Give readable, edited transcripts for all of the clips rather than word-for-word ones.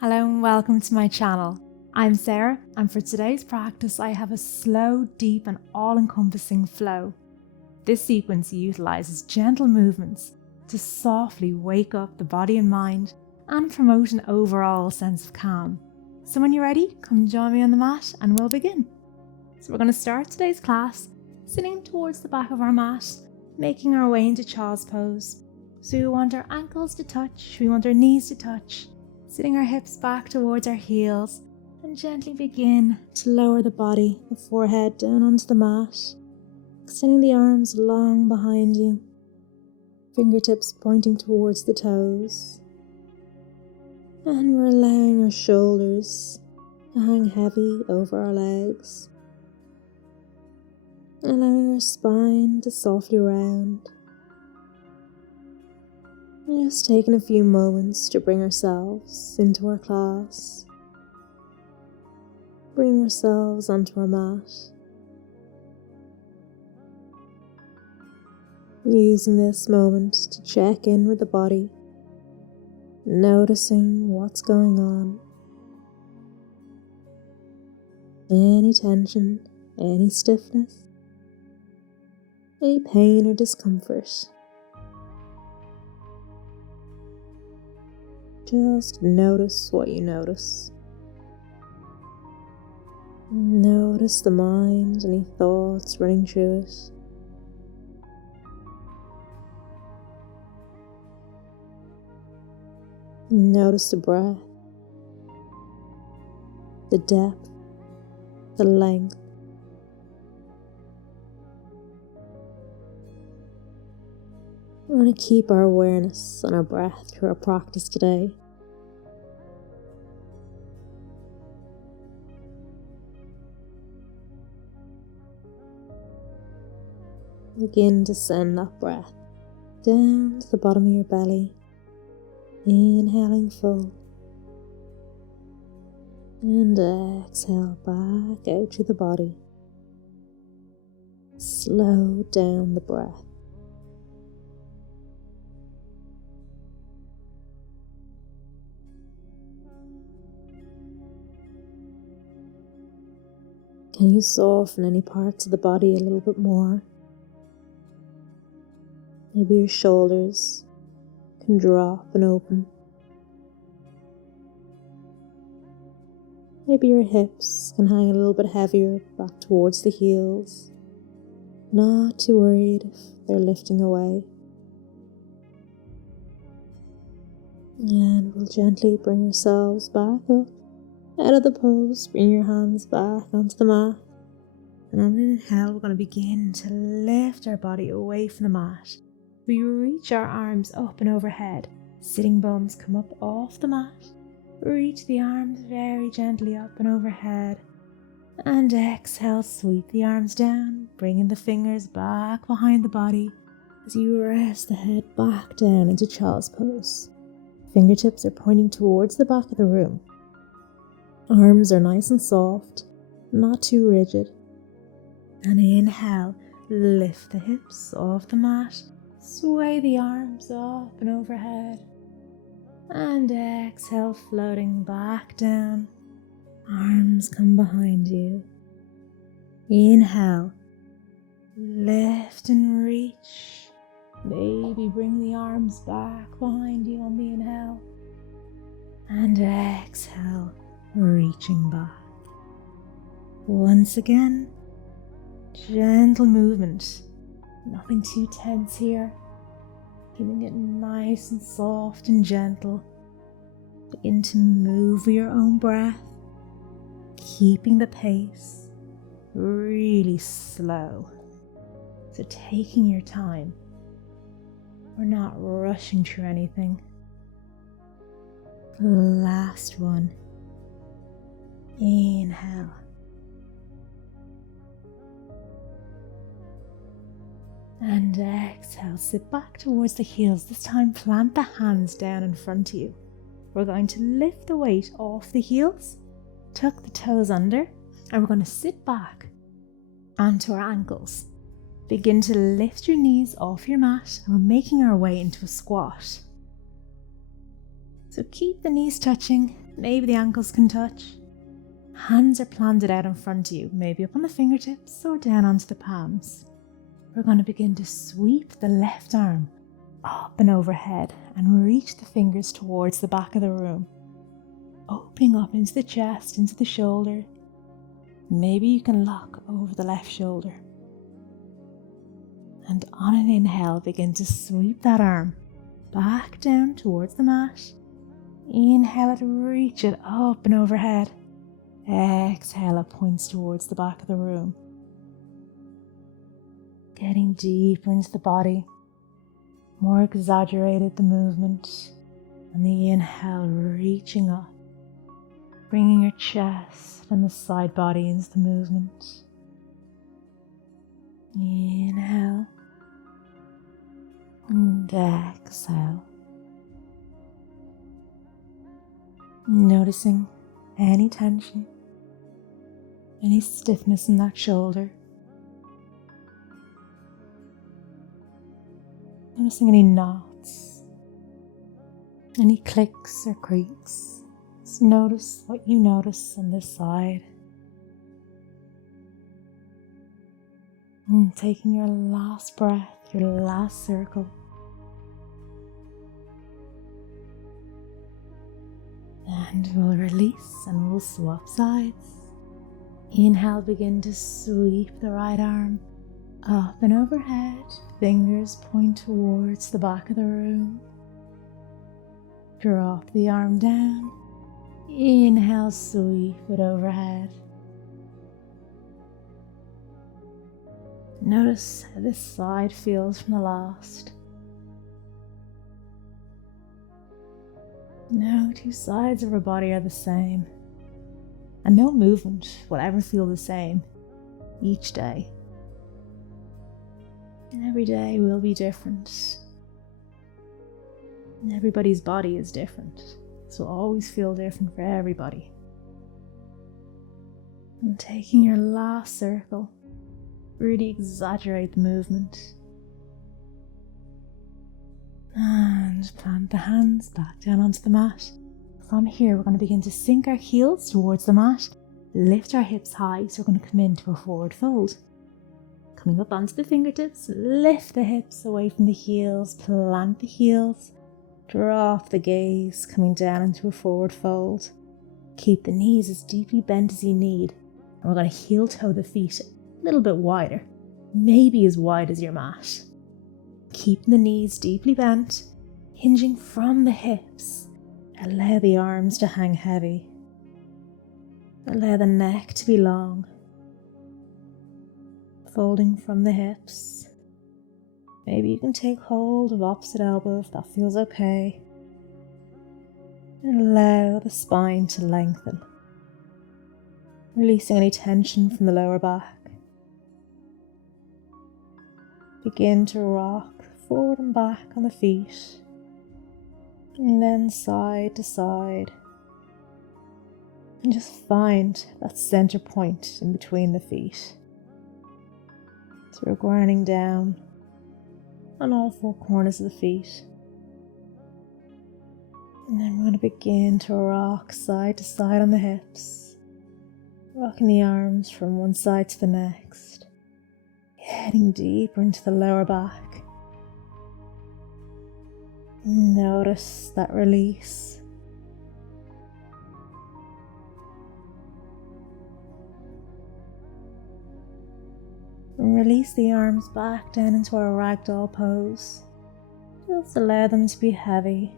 Hello and welcome to my channel. I'm Sarah, and for today's practice I have a slow, deep and all-encompassing flow. This sequence utilises gentle movements to softly wake up the body and mind and promote an overall sense of calm. So when you're ready, come join me on the mat and we'll begin. So we're going to start today's class sitting towards the back of our mat, making our way into child's pose. So we want our ankles to touch, we want our knees to touch, sitting our hips back towards our heels, and gently begin to lower the body, the forehead down onto the mat, extending the arms long behind you, fingertips pointing towards the toes. And we're allowing our shoulders to hang heavy over our legs, allowing our spine to softly round. Just taking a few moments to bring ourselves into our class, bring ourselves onto our mat, using this moment to check in with the body, noticing what's going on, any tension, any stiffness, any pain or discomfort. Just notice what you notice. Notice the mind, any thoughts running through it. Notice the breath, the depth, the length. We want to keep our awareness on our breath through our practice today. Begin to send that breath down to the bottom of your belly, inhaling full, and exhale back out to the body. Slow down the breath. Can you soften any parts of the body a little bit more? Maybe your shoulders can drop and open. Maybe your hips can hang a little bit heavier back towards the heels. Not too worried if they're lifting away. And we'll gently bring ourselves back up out of the pose. Bring your hands back onto the mat. And on an inhale, we're going to begin to lift our body away from the mat. We reach our arms up and overhead. Sitting bones come up off the mat. Reach the arms very gently up and overhead. And exhale, sweep the arms down, bringing the fingers back behind the body as you rest the head back down into child's pose. Fingertips are pointing towards the back of the room. Arms are nice and soft, not too rigid. And inhale, lift the hips off the mat. Sway the arms up and overhead. And exhale, floating back down. Arms come behind you. Inhale. Lift and reach. Maybe bring the arms back behind you on the inhale. And exhale, reaching back. Once again, gentle movement. Nothing too tense here. Keeping it nice and soft and gentle. Begin to move with your own breath, keeping the pace really slow. So taking your time. We're not rushing through anything. Last one. Inhale. And exhale, sit back towards the heels. This time plant the hands down in front of you. We're going to lift the weight off the heels, tuck the toes under, and we're going to sit back onto our ankles. Begin to lift your knees off your mat, and we're making our way into a squat. So keep the knees touching, maybe the ankles can touch. Hands are planted out in front of you, maybe up on the fingertips or down onto the palms. We're going to begin to sweep the left arm up and overhead and reach the fingers towards the back of the room, opening up into the chest, into the shoulder. Maybe you can lock over the left shoulder. And on an inhale, begin to sweep that arm back down towards the mat. Inhale it, reach it up and overhead. Exhale, it points towards the back of the room. Getting deeper into the body, more exaggerated the movement, and the inhale reaching up, bringing your chest and the side body into the movement. Inhale and exhale. Noticing any tension, any stiffness in that shoulder. Noticing any knots, any clicks or creaks. Just notice what you notice on this side. And taking your last breath, your last circle. And we'll release and we'll swap sides. Inhale, begin to sweep the right arm up and overhead. Fingers point towards the back of the room. Drop the arm down. Inhale, sweep it overhead. Notice how this side feels from the last. No two sides of our body are the same, and no movement will ever feel the same each day. And every day will be different. And everybody's body is different, so it'll always feel different for everybody. And taking your last circle, really exaggerate the movement. And plant the hands back down onto the mat. From here, we're going to begin to sink our heels towards the mat, lift our hips high, so we're going to come into a forward fold. Coming up onto the fingertips, lift the hips away from the heels, plant the heels, drop the gaze, coming down into a forward fold. Keep the knees as deeply bent as you need, and we're going to heel toe the feet a little bit wider, maybe as wide as your mat. Keeping the knees deeply bent, hinging from the hips. Allow the arms to hang heavy. Allow the neck to be long. Folding from the hips. Maybe you can take hold of opposite elbow if that feels okay. And allow the spine to lengthen. Releasing any tension from the lower back. Begin to rock forward and back on the feet, and then side to side, and just find that center point in between the feet. So we're grounding down on all four corners of the feet, and then we're going to begin to rock side to side on the hips, rocking the arms from one side to the next, heading deeper into the lower back. Notice that release. And release the arms back down into our ragdoll pose. Just allow them to be heavy.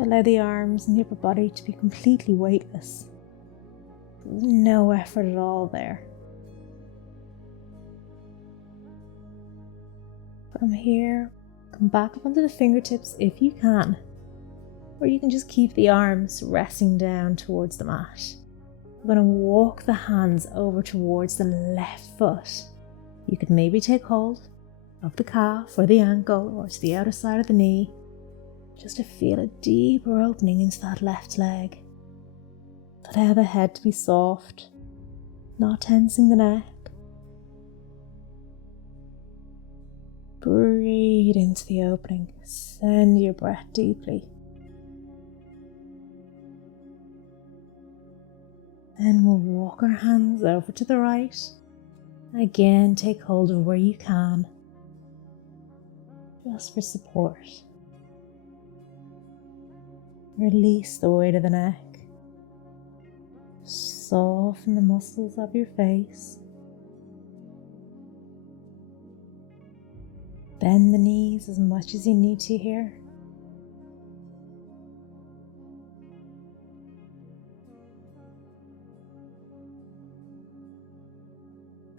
Allow the arms and the upper body to be completely weightless. There's no effort at all there. From here, come back up onto the fingertips if you can, or you can just keep the arms resting down towards the mat. We're going to walk the hands over towards the left foot. You could maybe take hold of the calf or the ankle or to the outer side of the knee, just to feel a deeper opening into that left leg. Allow the head to be soft, not tensing the neck. Breathe into the opening. Send your breath deeply. Then we'll walk our hands over to the right. Again, take hold of where you can, just for support. Release the weight of the neck. Soften the muscles of your face. Bend the knees as much as you need to here.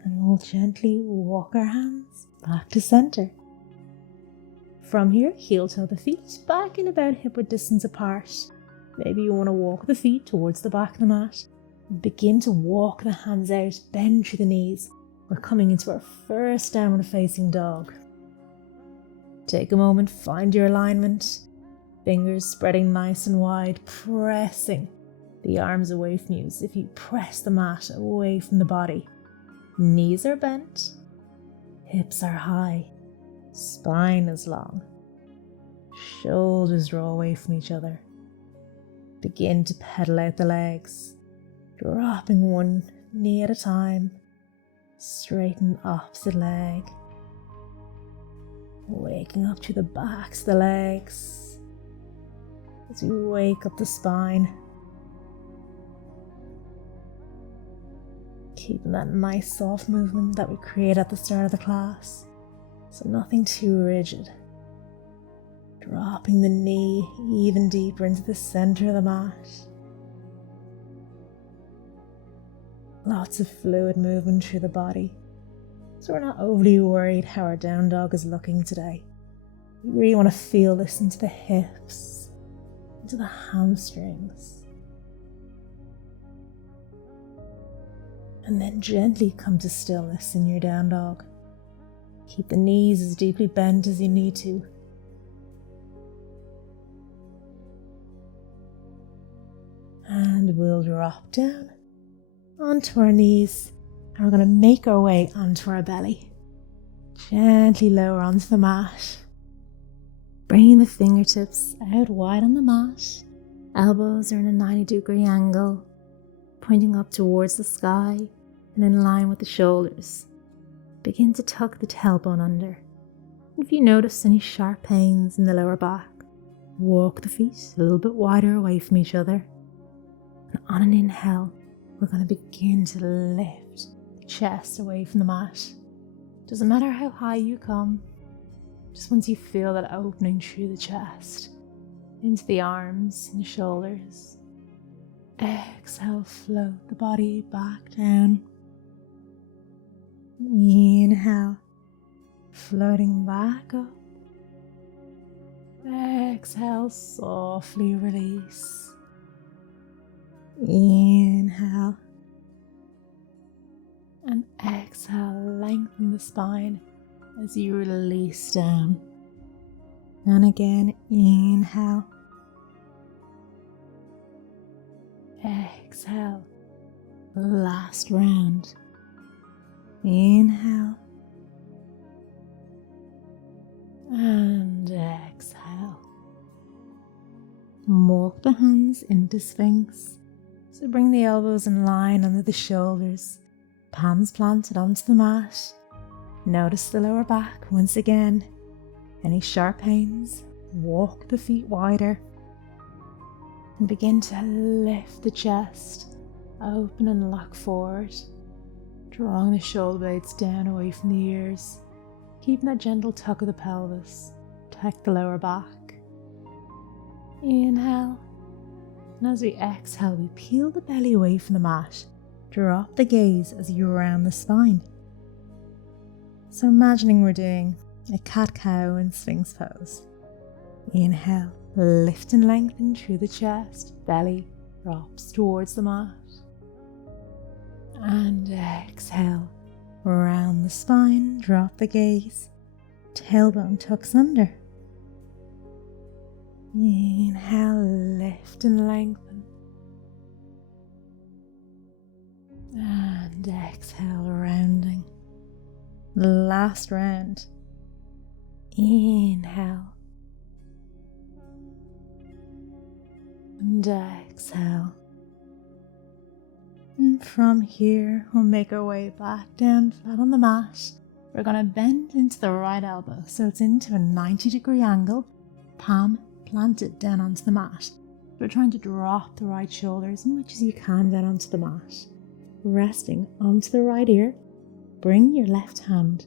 And we'll gently walk our hands back to center. From here, heel toe the feet back in about hip-width distance apart. Maybe you want to walk the feet towards the back of the mat. Begin to walk the hands out, bend through the knees. We're coming into our first downward facing dog. Take a moment, find your alignment. Fingers spreading nice and wide, pressing the arms away from you as if you press the mat away from the body. Knees are bent, hips are high, spine is long. Shoulders draw away from each other. Begin to pedal out the legs, dropping one knee at a time. Straighten opposite leg. Waking up to the backs of the legs as you wake up the spine. Keeping that nice soft movement that we create at the start of the class, so nothing too rigid. Dropping the knee even deeper into the center of the mat. Lots of fluid movement through the body, so we're not overly worried how our down dog is looking today. We really want to feel this into the hips, into the hamstrings. And then gently come to stillness in your down dog. Keep the knees as deeply bent as you need to. And we'll drop down onto our knees. And we're going to make our way onto our belly. Gently lower onto the mat. Bringing the fingertips out wide on the mat. Elbows are in a 90-degree angle, pointing up towards the sky and in line with the shoulders. Begin to tuck the tailbone under. If you notice any sharp pains in the lower back, walk the feet a little bit wider away from each other. And on an inhale, we're going to begin to lift the chest away from the mat. Doesn't matter how high you come, just once you feel that opening through the chest, into the arms and shoulders. Exhale, float the body back down. Inhale, floating back up. Exhale, softly release. Inhale. And exhale, lengthen the spine as you release down. And again, inhale. Exhale. Last round. Inhale. And exhale. Walk the hands into Sphinx. So bring the elbows in line under the shoulders. Palms planted onto the mat. Notice the lower back once again. Any sharp pains, walk the feet wider. And begin to lift the chest, open and lock forward. Drawing the shoulder blades down away from the ears. Keeping that gentle tuck of the pelvis. Tuck the lower back. Inhale. And as we exhale, we peel the belly away from the mat. Drop the gaze as you round the spine. So imagining we're doing a cat-cow in Sphinx pose. Inhale, lift and lengthen through the chest, belly drops towards the mat. And exhale, round the spine, drop the gaze, tailbone tucks under. Inhale, lift and lengthen. And exhale, rounding. Last round. Inhale. And exhale. And from here, we'll make our way back down flat on the mat. We're going to bend into the right elbow, so it's into a 90-degree angle, palm planted down onto the mat. We're trying to drop the right shoulder as much as you can down onto the mat. Resting onto the right ear, bring your left hand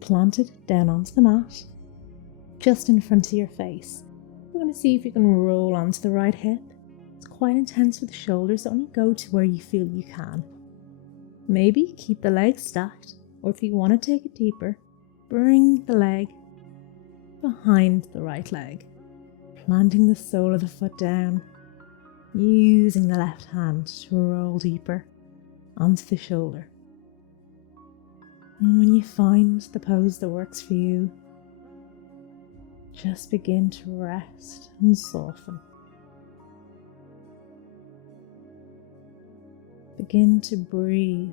planted down onto the mat, just in front of your face. We're going to see if you can roll onto the right hip. It's quite intense with the shoulders, so only go to where you feel you can. Maybe keep the legs stacked, or if you want to take it deeper, bring the leg behind the right leg, planting the sole of the foot down, using the left hand to roll deeper onto the shoulder. And when you find the pose that works for you, just begin to rest and soften. Begin to breathe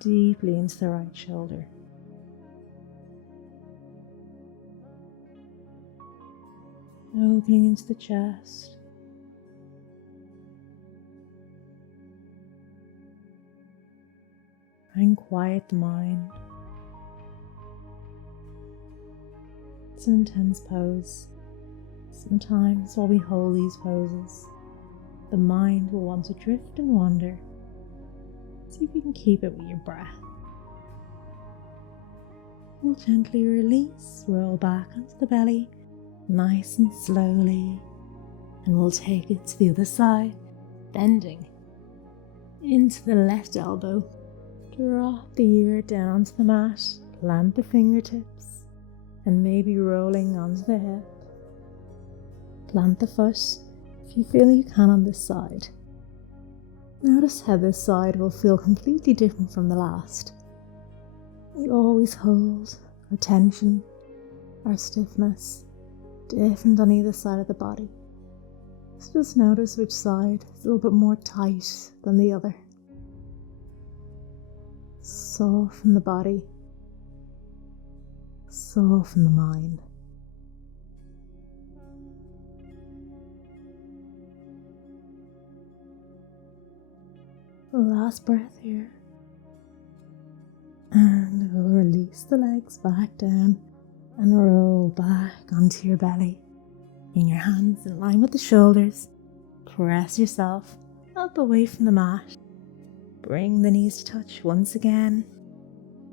deeply into the right shoulder. Opening into the chest. And quiet the mind. It's an intense pose. Sometimes while we hold these poses, the mind will want to drift and wander. See if you can keep it with your breath. We'll gently release, roll back onto the belly, nice and slowly, and we'll take it to the other side, bending into the left elbow. Drop the ear down onto the mat, plant the fingertips, and maybe rolling onto the hip. Plant the foot if you feel you can on this side. Notice how this side will feel completely different from the last. We always hold our tension, our stiffness, different on either side of the body. So just notice which side is a little bit more tight than the other. Soften the body, soften the mind. Last breath here. And we'll release the legs back down and roll back onto your belly. Bring your hands in line with the shoulders. Press yourself up away from the mat. Bring the knees to touch once again.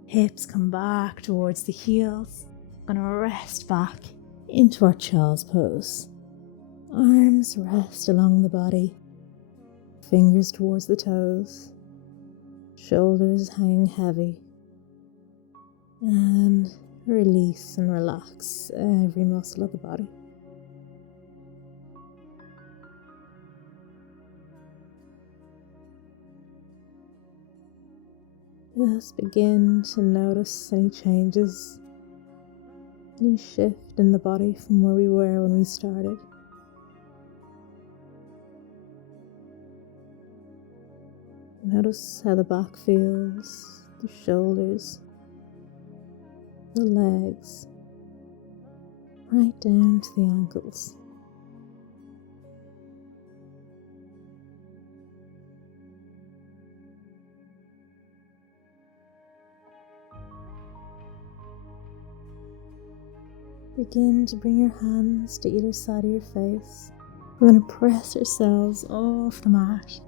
Hips come back towards the heels. Gonna rest back into our child's pose. Arms rest along the body. Fingers towards the toes. Shoulders hanging heavy. And release and relax every muscle of the body. Just begin to notice any changes, any shift in the body from where we were when we started. Notice how the back feels, the shoulders, the legs, right down to the ankles. Begin to bring your hands to either side of your face. We're going to press ourselves off the mat.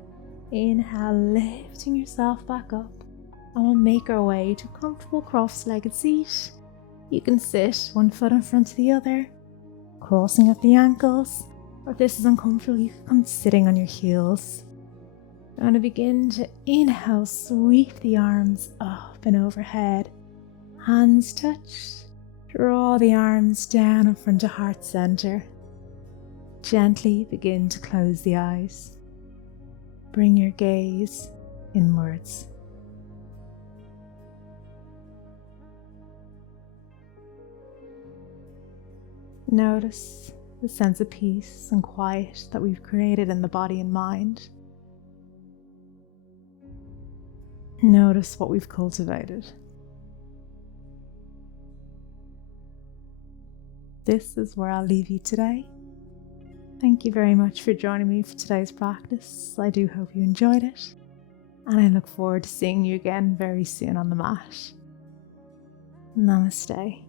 Inhale, lifting yourself back up. And we'll make our way to a comfortable cross-legged seat. You can sit one foot in front of the other, crossing at the ankles. Or if this is uncomfortable, you can come sitting on your heels. We're going to begin to inhale, sweep the arms up and overhead. Hands touch. Draw the arms down in front of heart center. Gently begin to close the eyes. Bring your gaze inwards. Notice the sense of peace and quiet that we've created in the body and mind. Notice what we've cultivated. this is where I'll leave you today. Thank you very much for joining me for today's practice. I do hope you enjoyed it, and I look forward to seeing you again very soon on the mat. Namaste.